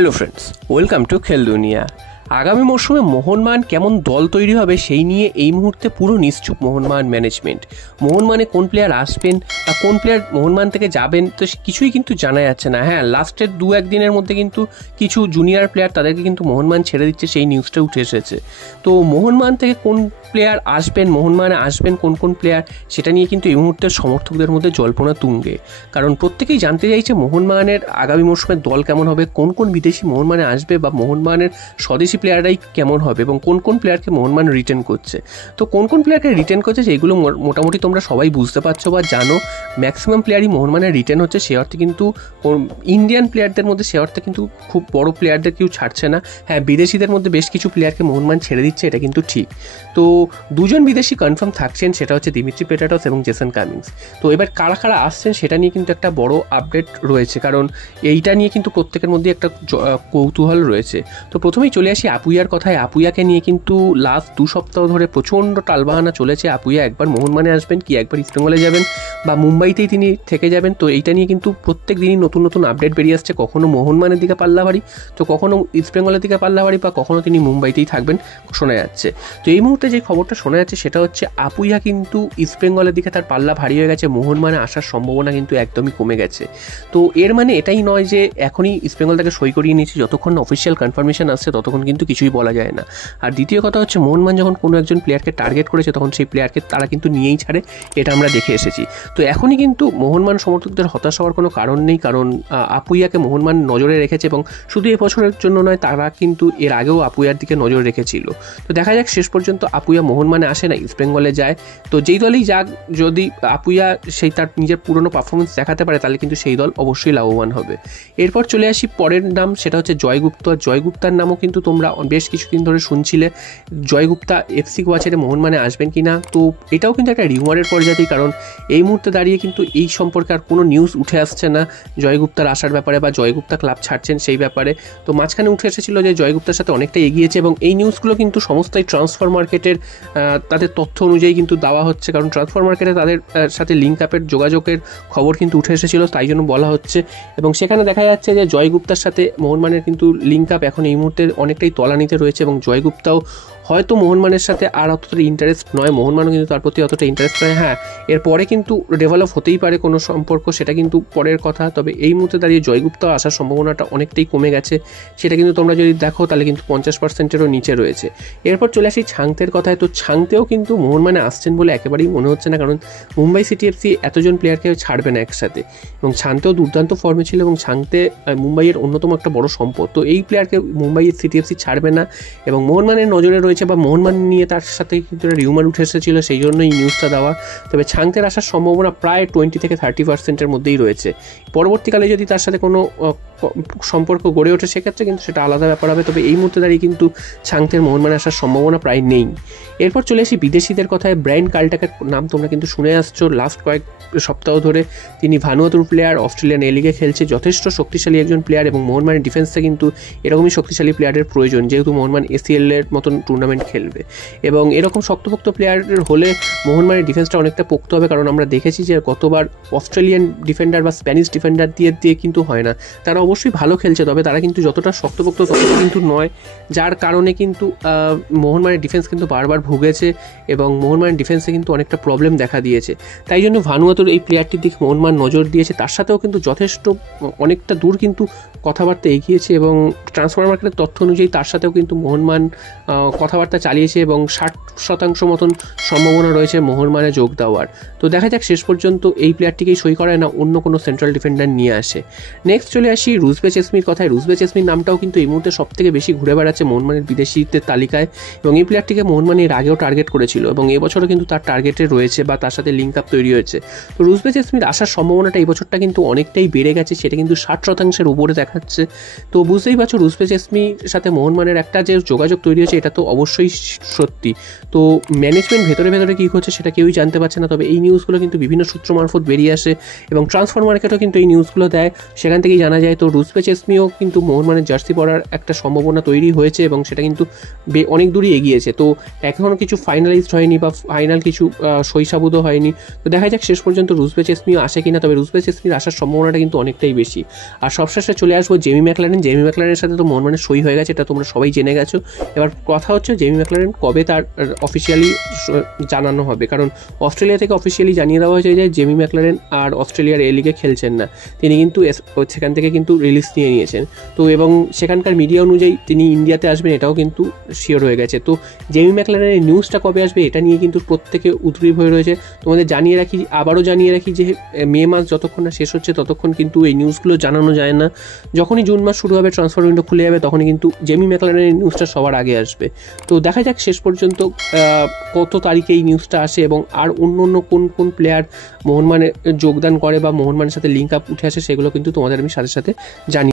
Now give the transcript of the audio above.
Hello friends, welcome to খেল দুনিয়া। আগামী মরশুমে মোহনবাগান কেমন দল তৈরি হবে সেই নিয়ে এই মুহূর্তে পুরো নিশ্চুপ মোহনবাগান ম্যানেজমেন্ট। মোহনবাগানে কোন প্লেয়ার আসবেন বা কোন প্লেয়ার মোহনবাগান থেকে যাবেন তো কিছুই কিন্তু জানা যাচ্ছে না। হ্যাঁ, লাস্টের 1 দিনের মধ্যে কিন্তু কিছু জুনিয়র প্লেয়ার তাদেরকে কিন্তু মোহনবাগান ছেড়ে দিচ্ছে, সেই নিউজটা উঠে এসেছে। তো মোহনবাগান থেকে কোন প্লেয়ার আসবেন, মোহনবাগানে আসবেন কোন কোন প্লেয়ার, সেটা নিয়ে কিন্তু এই মুহূর্তের সমর্থকদের মধ্যে জল্পনা তুঙ্গে। কারণ প্রত্যেকেই জানতে চাইছে মোহনবাগানের আগামী মরশুমের দল কেমন হবে, কোন কোন বিদেশি মোহনবাগানে আসবে বা মোহনবাগানের স্বদেশি প্লেয়াররাই কেমন হবে এবং কোন কোন প্লেয়ারকে মোহনবাগান রিটেন করছে। তো কোন কোন প্লেয়ারকে রিটেন করছে সেইগুলো মোটামুটি তোমরা সবাই বুঝতে পারছো বা জানো। ম্যাক্সিমাম প্লেয়ারই মোহনবাগানে রিটেন হচ্ছে, সে অর্থে কিন্তু ইন্ডিয়ান প্লেয়ারদের মধ্যে সে অর্থে কিন্তু খুব বড় প্লেয়ারদের কেউ ছাড়ছে না। হ্যাঁ, বিদেশিদের মধ্যে বেশ কিছু প্লেয়ারকে মোহনবাগান ছেড়ে দিচ্ছে, এটা কিন্তু ঠিক। তো 2 জন বিদেশি কনফার্ম থাকছেন, সেটা হচ্ছে দিমিত্রি পেটাটস এবং জেসন কামিন্স। তো এবার কারা কারা আসছেন সেটা নিয়ে কিন্তু একটা বড় আপডেট রয়েছে, কারণ এইটা নিয়ে কিন্তু প্রত্যেকের মধ্যে একটা কৌতূহল রয়েছে। তো প্রথমেই চলে আসি আপুইয়ার কথায়। আপুইয়াকে নিয়ে কিন্তু লাস্ট 2 সপ্তাহ ধরে প্রচণ্ড টালবাহানা চলেছে। আপুইয়া একবার মোহনবাগানে আসবেন কি একবার ইস্টবেঙ্গলে যাবেন বা মুম্বাইতেই তিনি থেকে যাবেন। তো এইটা নিয়ে কিন্তু প্রত্যেক দিনই নতুন নতুন আপডেট বেরিয়ে আসছে, কখনো মোহনবাগানের দিকে পাল্লা ভারী, তো কখনো ইস্টবেঙ্গলের দিকে পাল্লা ভারী, বা কখনো তিনি মুম্বাইতেই থাকবেন শোনা যাচ্ছে। তো এই মুহূর্তে যে খবরটা শোনা যাচ্ছে সেটা হচ্ছে আপুইয়া কিন্তু ইস্টবেঙ্গলের দিকে তার পাল্লা ভারী হয়ে গেছে, মোহনবাগানে আসার সম্ভাবনা কিন্তু একদমই কমে গেছে। তো এর মানে এটাই নয় যে এখনই ইস্টবেঙ্গল থেকে সই করিয়ে নিয়েছি, যতক্ষণ অফিসিয়াল কনফার্মেশন আসছে ততক্ষণ কিন্তু কিছুই বলা যায় না। আর দ্বিতীয় কথা হচ্ছে মোহনবাগান যখন কোনো একজন প্লেয়ারকে টার্গেট করেছে তখন সেই প্লেয়ারকে তারা কিন্তু নিয়েই ছাড়ে, এটা আমরা দেখে এসেছি। তো এখনই কিন্তু মোহনবাগান সমর্থকদের হতাশ হওয়ার কোনো কারণ নেই, কারণ আপুইয়াকে মোহনবাগান নজরে রেখেছে এবং শুধু এবছরের জন্য নয়, তারা কিন্তু এর আগেও আপুইয়ার দিকে নজর রেখেছিল। তো দেখা যাক শেষ পর্যন্ত আপুইয়া মোহনবাগানে আসে না ইস্টবেঙ্গলে যায়। তো যেই দলেই যাক, যদি আপুইয়া সেই তার নিজের পুরনো পারফরমেন্স দেখাতে পারে তাহলে কিন্তু সেই দল অবশ্যই লাভবান হবে। এরপর চলে আসি পরের নাম, সেটা হচ্ছে জয়গুপ্তা। জয়গুপ্তার নামও কিন্তু তোমরা বেশ কিছুদিন ধরে শুনছিলে, জয়গুপ্তা এফসি গোয়া ছেড়ে মোহনবাগানে আসবেন কি না। তো এটাও কিন্তু একটা রিউমারের পর্যায়েই, কারণ এই মুহূর্তে দাঁড়িয়ে কিন্তু এই সম্পর্কে আর কোনো নিউজ উঠে আসছে না জয়গুপ্তার আসার ব্যাপারে বা জয়গুপ্তা ক্লাব ছাড়ছেন সেই ব্যাপারে। তো মাঝখানে উঠে এসেছিল যে জয়গুপ্তার সাথে অনেকটা এগিয়েছে এবং এই নিউজগুলো কিন্তু সমস্তই ট্রান্সফার মার্কেটের তাদের তথ্য অনুযায়ী কিন্তু দেওয়া হচ্ছে, কারণ ট্রান্সফার মার্কেটে তাদের সাথে লিঙ্ক আপের যোগাযোগের খবর কিন্তু উঠে এসেছিল, তাই জন্য বলা হচ্ছে। এবং সেখানে দেখা যাচ্ছে যে জয়গুপ্তার সাথে মোহনবাগানের কিন্তু লিঙ্ক আপ এখন এই মুহূর্তে অনেকটাই তলানিতে রয়েছে এবং জয়গুপ্তাও হয়তো মোহনবাগানের সাথে আর অতটা ইন্টারেস্ট নয়, মোহনবাগানও কিন্তু তার প্রতি অতটা ইন্টারেস্ট নয়। হ্যাঁ, এরপরে কিন্তু ডেভেলপ হতেই পারে কোনো সম্পর্ক, সেটা কিন্তু পরের কথা। তবে এই মুহূর্তে দাঁড়িয়ে জয়গুপ্তাও আসার সম্ভাবনাটা অনেকটাই কমে গেছে, সেটা কিন্তু তোমরা যদি দেখো তাহলে কিন্তু 50%-এরও নিচে রয়েছে। এরপর চলে আসি ছাংতের কথায়। তো ছাংতেও কিন্তু মোহনবাগানে আসছেন বলে একেবারেই মনে হচ্ছে না, কারণ মুম্বাই সিটি এফসি এতজন প্লেয়ারকে ছাড়বে না একসাথে, এবং ছাংতেও দুর্দান্ত ফর্মে ছিল এবং ছাংতে মুম্বাইয়ের অন্যতম একটা বড় সম্পদ। তো এই প্লেয়ারকে মুম্বাই সিটি এফসি ছাড়বে না এবং মোহনবাগানের নজরে রয়েছে বা মোহনবাগান নিয়ে তার সাথে কিন্তু রিউমার উঠে এসেছিল, সেই জন্য এই নিউজটা দেওয়া। তবে ছাংতের আসার সম্ভাবনা প্রায় 20-30% মধ্যেই রয়েছে। পরবর্তীকালে যদি তার সাথে কোনো সম্পর্ক গড়ে ওঠে সেক্ষেত্রে কিন্তু সেটা আলাদা ব্যাপার হবে, তবে এই মুহূর্তে দাঁড়িয়ে কিন্তু ছাংতের মোহনবাগানে আসার সম্ভাবনা প্রায় নেই। এরপর চলে আসি বিদেশিদের কথায়। ব্রায়ান কার্লটাকের নাম তোমরা কিন্তু শুনে আসছো লাস্ট কয়েক সপ্তাহ ধরে। তিনি ভানুয়াতুর প্লেয়ার, অস্ট্রেলিয়ান এ লিগে খেলছে, যথেষ্ট শক্তিশালী একজন প্লেয়ার এবং মোহনবাগানের ডিফেন্সে কিন্তু এরকমই শক্তিশালী প্লেয়ারের প্রয়োজন, যেহেতু মোহনবাগান এসিএল-এর মতন টুর্নামেন্ট খেলবে এবং এরকম শক্তপোক্ত প্লেয়ার হলে মোহনবাগানের ডিফেন্সটা অনেকটা পোক্ত হবে। কারণ আমরা দেখেছি যে গতবার অস্ট্রেলিয়ান ডিফেন্ডার বা স্প্যানিশ ডিফেন্ডার দিয়ে কিন্তু হয় না, তারা অবশ্যই ভালো খেলছে, তবে তারা কিন্তু যতটা শক্তপোক্ত ততটা কিন্তু নয়, যার কারণে কিন্তু মোহনবাগানের ডিফেন্স কিন্তু বারবার ভুগেছে এবং মোহনবাগানের ডিফেন্সে কিন্তু অনেকটা প্রবলেম দেখা দিয়েছে। তাই জন্য ভানুয়াতুর এই প্লেয়ারটির দিকে মোহনবাগান নজর দিয়েছে, তার সাথেও কিন্তু যথেষ্ট অনেকটা দূর কিন্তু কথাবার্তা এগিয়েছে এবং ট্রান্সফার মার্কেটের তথ্য অনুযায়ী তার সাথেও কিন্তু মোহনবাগান কথাবার্তা চালিয়েছে এবং 60% মতন সম্ভাবনা রয়েছে মোহনবাগানে যোগ দেওয়ার। তো দেখা যাক শেষ পর্যন্ত এই প্লেয়ারটিকেই সই করায় না অন্য কোনো সেন্ট্রাল ডিফেন্ডার নিয়ে আসে। নেক্সট চলে আসি রুজবে চেসমির কথায়। রুজবে চেসমির নামটাও কিন্তু এই মুহূর্তে সবথেকে বেশি ঘুরে বেড়াচ্ছে মোহনবাগানের বিদেশিদের তালিকায় এবং এই প্লেয়ারটিকে মোহনবাগান এর আগেও টার্গেট করেছিল এবং এবছরও কিন্তু তার টার্গেটে রয়েছে বা তার সাথে লিঙ্ক আপ তৈরি হয়েছে। তো রুজবে চেসমির আসার সম্ভাবনাটা এই বছরটা কিন্তু অনেকটাই বেড়ে গেছে, সেটা কিন্তু 60%-এর উপরে দেখাচ্ছে। তো বুঝতেই পারছো রুজবে চেসমির সাথে মোহনবাগানের একটা যে যোগাযোগ তৈরি হয়েছে এটা তো অবশ্যই অবশ্যই সত্যি। তো ম্যানেজমেন্ট ভেতরে ভেতরে কী হচ্ছে সেটা কেউই জানতে পারছে না, তবে এই নিউজগুলো কিন্তু বিভিন্ন সূত্র মারফত বেরিয়ে আসে এবং ট্রান্সফার মার্কেটও কিন্তু এই নিউজগুলো দেয়, সেখান থেকেই জানা যায়। তো রুজবে চেসমিও কিন্তু মোহনবাগানের জার্সি পরার একটা সম্ভাবনা তৈরি হয়েছে এবং সেটা কিন্তু অনেক দূরই এগিয়েছে। তো এখনও কিছু ফাইনালাইজড হয়নি বা ফাইনাল কিছু সইসাবুদও হয়নি। তো দেখা যাক শেষ পর্যন্ত রুজবে চেসমিও আসে কিনা, তবে রুজবে চেসমির আসার সম্ভাবনাটা কিন্তু অনেকটাই বেশি। আর সবশেষে চলে আসবো জেমি ম্যাকলারেন। জেমি ম্যাকলারেনের সাথে তো মোহনবাগানের সই হয়ে গেছে, এটা তোমরা সবাই জেনে গেছো। এবার কথা হচ্ছে জেমি ম্যাকলারেন কবে তার অফিসিয়ালি জানানো হবে, কারণ অস্ট্রেলিয়া থেকে অফিসিয়ালি জানিয়ে দেওয়া হয়েছে যে জেমি ম্যাকলারেন আর অস্ট্রেলিয়ার এ লিগে খেলছেন না, তিনি কিন্তু সেখান থেকে কিন্তু রিলিজ নিয়ে নিয়েছেন। তো এবং সেখানকার মিডিয়া অনুযায়ী তিনি ইন্ডিয়াতে আসবেন এটাও কিন্তু শিওর হয়ে গেছে। তো জেমি ম্যাকলারেনের নিউজটা কবে আসবে এটা নিয়ে কিন্তু প্রত্যেকে উদ্গ্রীব হয়ে রয়েছে। তোমাদের আবারও জানিয়ে রাখি যে মে মাস যতক্ষণ না শেষ হচ্ছে ততক্ষণ কিন্তু এই নিউজগুলো জানানো যায় না। যখনই জুন মাস শুরু হবে, ট্রান্সফার উইন্ডো খুলে যাবে, তখনই কিন্তু জেমি ম্যাকলারেনের নিউজটা সবার আগে আসবে। তো দেখা যাক শেষ পর্যন্ত কত তারিখে এই নিউজটা আসে এবং আর অন্য কোন কোন প্লেয়ার মোহনবাগানে যোগদান করে বা মোহনবাগানের সাথে লিঙ্ক আপ উঠে আসে সেগুলো কিন্তু তোমাদের আমি সাথে সাথে জানি।